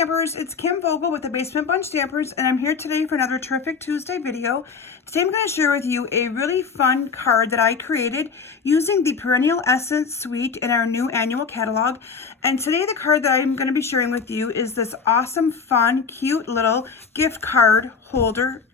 Stampers, it's Kim Vogel with the Basement Bunch Stampers, and I'm here today for another terrific Tuesday video. Today I'm going to share with you a really fun card that I created using the Perennial Essence suite in our new annual catalog. And today the card that I'm going to be sharing with you is this awesome, fun, cute little gift card holder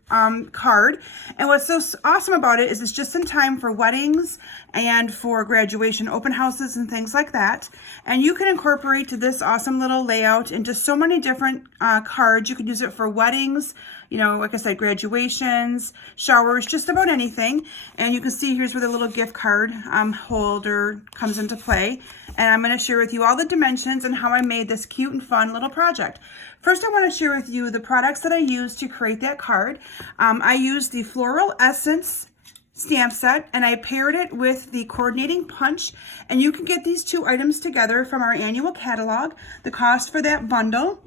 card. And what's so awesome about it is it's just in time for weddings and for graduation open houses and things like that. And you can incorporate this awesome little layout into so many different cards. You can use it for weddings, you know, like I said, graduations, showers, just about anything. And you can see here's where the little gift card holder comes into play. And I'm going to share with you all the dimensions and how I made this cute and fun little project. First, I want to share with you the products that I used to create that card. I used the Floral Essence stamp set, and I paired it with the coordinating punch. And you can get these two items together from our annual catalog. The cost for that bundle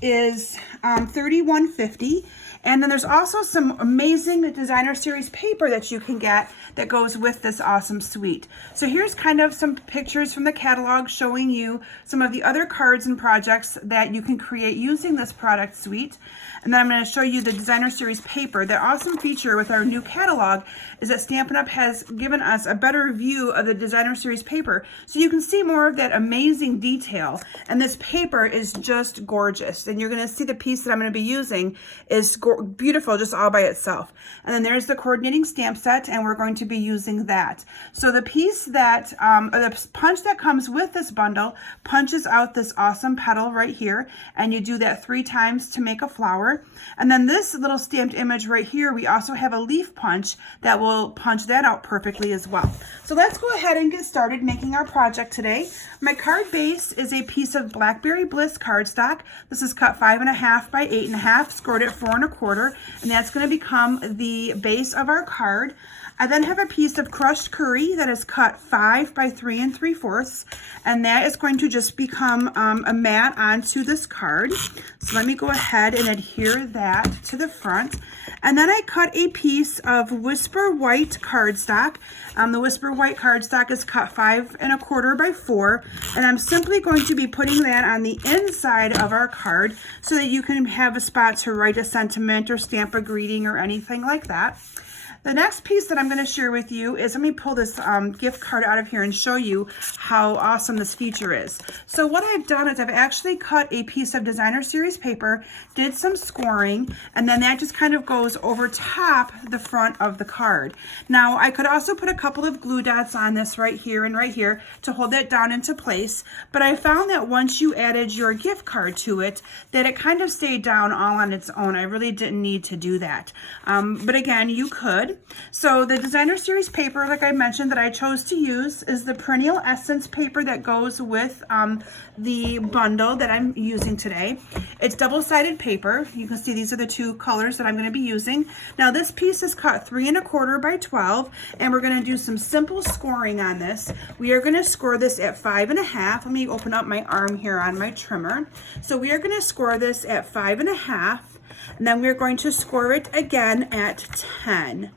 is $31.50. And then there's also some amazing designer series paper that you can get that goes with this awesome suite. So here's kind of some pictures from the catalog showing you some of the other cards and projects that you can create using this product suite. And then I'm going to show you the designer series paper. The awesome feature with our new catalog is that Stampin' Up! Has given us a better view of the designer series paper, so you can see more of that amazing detail. And this paper is just gorgeous. And you're going to see the piece that I'm going to be using is beautiful just all by itself. And then there's the coordinating stamp set, and we're going to be using that. So the piece that, or the punch that comes with this bundle punches out this awesome petal right here, and you do that 3 times to make a flower. And then this little stamped image right here, we also have a leaf punch that will punch that out perfectly as well. So let's go ahead and get started making our project today. My card base is a piece of Blackberry Bliss cardstock. This is cut 5.5 by 8.5, scored at 4 1/4, and that's going to become the base of our card. I then have a piece of crushed curry that is cut 5 by 3 3/4, and that is going to just become a mat onto this card. So let me go ahead and adhere that to the front. And then I cut a piece of Whisper White cardstock. The Whisper White cardstock is cut 5 1/4 by 4, and I'm simply going to be putting that on the inside of our card so that you can have a spot to write a sentiment or stamp a greeting or anything like that. The next piece that I'm going to share with you is, let me pull this gift card out of here and show you how awesome this feature is. So what I've done is I've actually cut a piece of designer series paper, did some scoring, and then that just kind of goes over top the front of the card. Now I could also put a couple of glue dots on this right here and right here to hold that down into place, but I found that once you added your gift card to it, that it kind of stayed down all on its own. I really didn't need to do that. But again, you could. So the designer series paper, like I mentioned, that I chose to use is the Perennial Essence paper that goes with the bundle that I'm using today. It's double-sided paper. You can see these are the 2 colors that I'm going to be using. Now this piece is cut 3 1/4 by 12, and we're going to do some simple scoring on this. We are going to score this at 5.5. Let me open up my arm here on my trimmer. So we are going to score this at 5.5, and then we're going to score it again at 10.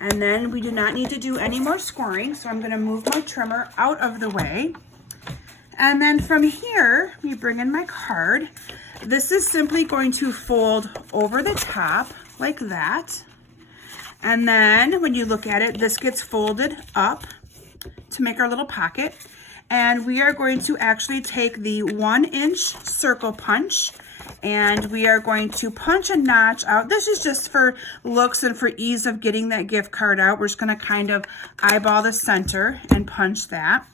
And then we do not need to do any more scoring, so I'm going to move my trimmer out of the way. And then from here, let me bring in my card. This is simply going to fold over the top like that. And then when you look at it, this gets folded up to make our little pocket. And we are going to actually take the 1-inch circle punch, and we are going to punch a notch out. This is just for looks and for ease of getting that gift card out. We're just going to kind of eyeball the center and punch that.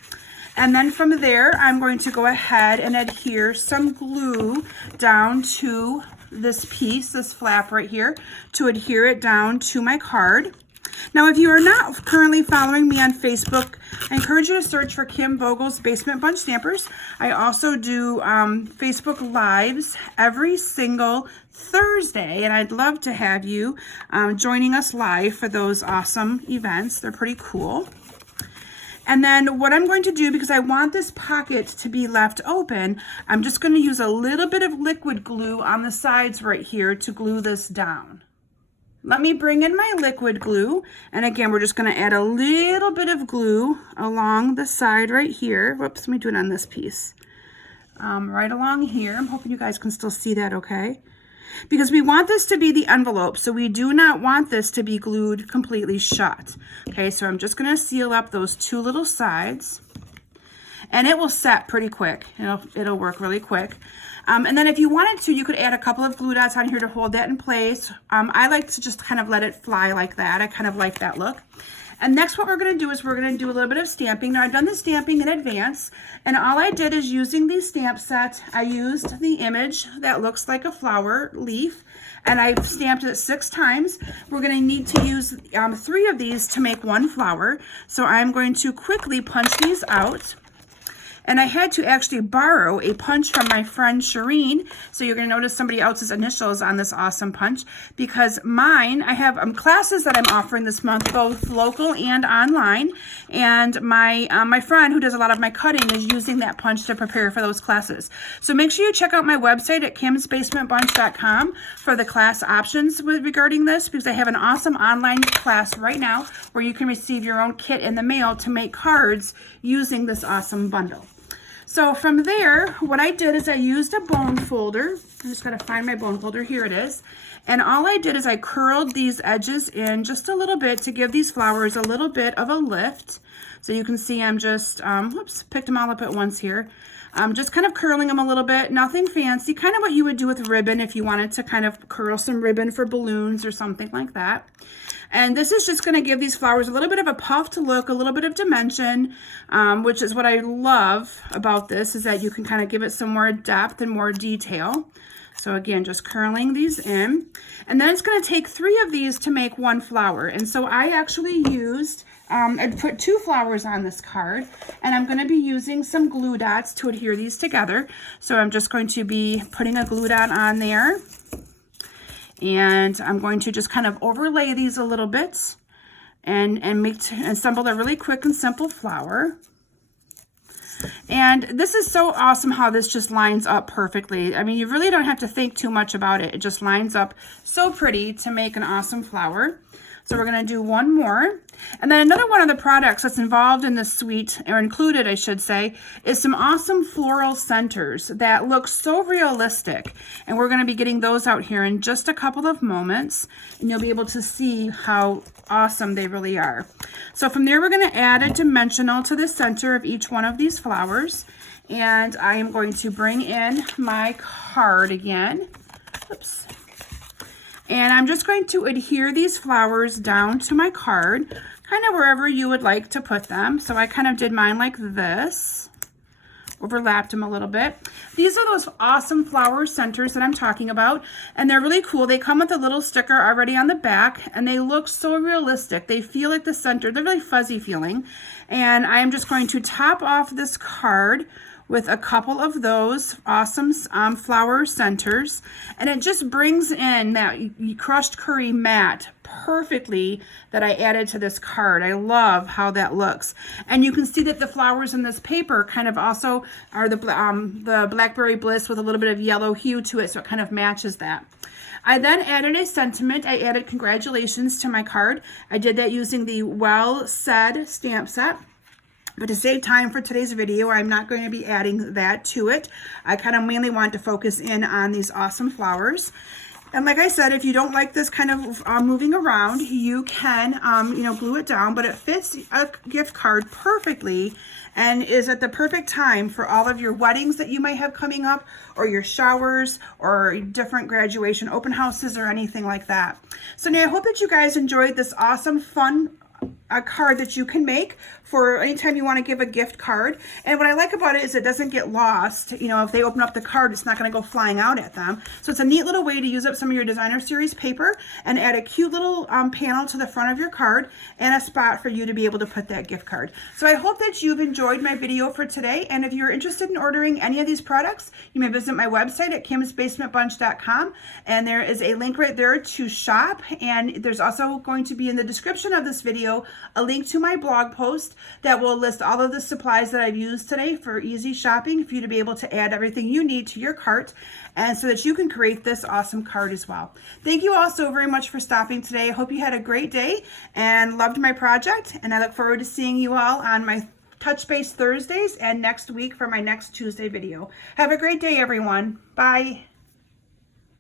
And then from there, I'm going to go ahead and adhere some glue down to this piece, this flap right here, to adhere it down to my card. Now, if you are not currently following me on Facebook, I encourage you to search for Kim Vogel's Basement Bunch Stampers. I also do Facebook Lives every single Thursday, and I'd love to have you joining us live for those awesome events. They're pretty cool. And then what I'm going to do, because I want this pocket to be left open, I'm just going to use a little bit of liquid glue on the sides right here to glue this down. Let me bring in my liquid glue, and again, we're just going to add a little bit of glue along the side right here. Whoops, let me do it on this piece. right along here. I'm hoping you guys can still see that okay. Because we want this to be the envelope, so we do not want this to be glued completely shut. Okay, so I'm just going to seal up those two little sides. And it will set pretty quick. It'll work really quick. And then if you wanted to, you could add a couple of glue dots on here to hold that in place. I like to just kind of let it fly like that. I kind of like that look. And next what we're going to do is we're going to do a little bit of stamping. Now I've done the stamping in advance, and all I did is using the stamp set, I used the image that looks like a flower leaf, and I've stamped it 6 times. We're going to need to use 3 of these to make 1 flower. So I'm going to quickly punch these out. And I had to actually borrow a punch from my friend Shireen. So you're going to notice somebody else's initials on this awesome punch, because mine, I have classes that I'm offering this month, both local and online. And my friend who does a lot of my cutting is using that punch to prepare for those classes. So make sure you check out my website at kimsbasementbunch.com for the class options regarding this, because I have an awesome online class right now where you can receive your own kit in the mail to make cards using this awesome bundle. So from there, what I did is I used a bone folder. I just got to find my bone folder. Here it is. And all I did is I curled these edges in just a little bit to give these flowers a little bit of a lift. So you can see I'm just, whoops, picked them all up at once here. Just kind of curling them a little bit, nothing fancy, kind of what you would do with ribbon if you wanted to kind of curl some ribbon for balloons or something like that. And this is just going to give these flowers a little bit of a puffed look, a little bit of dimension, which is what I love about this, is that you can kind of give it some more depth and more detail. So again, just curling these in. And then it's going to take 3 of these to make 1 flower. And so I actually used, I put 2 flowers on this card, and I'm going to be using some glue dots to adhere these together. So I'm just going to be putting a glue dot on there. And I'm going to just kind of overlay these a little bit and assemble a really quick and simple flower. And this is so awesome how this just lines up perfectly. I mean, you really don't have to think too much about it. It just lines up so pretty to make an awesome flower. So we're going to do 1 more. And then another one of the products that's involved in this suite, or included I should say, is some awesome floral centers that look so realistic. And we're going to be getting those out here in just a couple of moments. And you'll be able to see how awesome they really are. So from there, we're going to add a dimensional to the center of each one of these flowers. And I am going to bring in my card again. Oops. And I'm just going to adhere these flowers down to my card, kind of wherever you would like to put them. So I kind of did mine like this, overlapped them a little bit. These are those awesome flower centers that I'm talking about, and they're really cool. They come with a little sticker already on the back, and they look so realistic. They feel like the center. They're really fuzzy feeling. And I am just going to top off this card with a couple of those awesome flower centers, and it just brings in that crushed curry matte perfectly that I added to this card. I love how that looks. And you can see that the flowers in this paper kind of also are the Blackberry Bliss with a little bit of yellow hue to it, so it kind of matches that. I then added a sentiment. I added congratulations to my card. I did that using the Well Said stamp set. But to save time for today's video, I'm not going to be adding that to it. I kind of mainly want to focus in on these awesome flowers. And like I said, if you don't like this kind of moving around, you can, glue it down, but it fits a gift card perfectly and is at the perfect time for all of your weddings that you might have coming up, or your showers, or different graduation open houses, or anything like that. So now I hope that you guys enjoyed this awesome, fun card that you can make for anytime you want to give a gift card. And what I like about it is it doesn't get lost. You know, if they open up the card, it's not going to go flying out at them. So it's a neat little way to use up some of your designer series paper and add a cute little panel to the front of your card and a spot for you to be able to put that gift card. So I hope that you've enjoyed my video for today. And if you're interested in ordering any of these products, you may visit my website at kimsbasementbunch.com, and there is a link right there to shop. And there's also going to be in the description of this video a link to my blog post that will list all of the supplies that I've used today for easy shopping, for you to be able to add everything you need to your cart, and so that you can create this awesome card as well. Thank you all so very much for stopping today. I hope you had a great day and loved my project, and I look forward to seeing you all on my touch base Thursdays and next week for my next Tuesday video. Have a great day, everyone. Bye.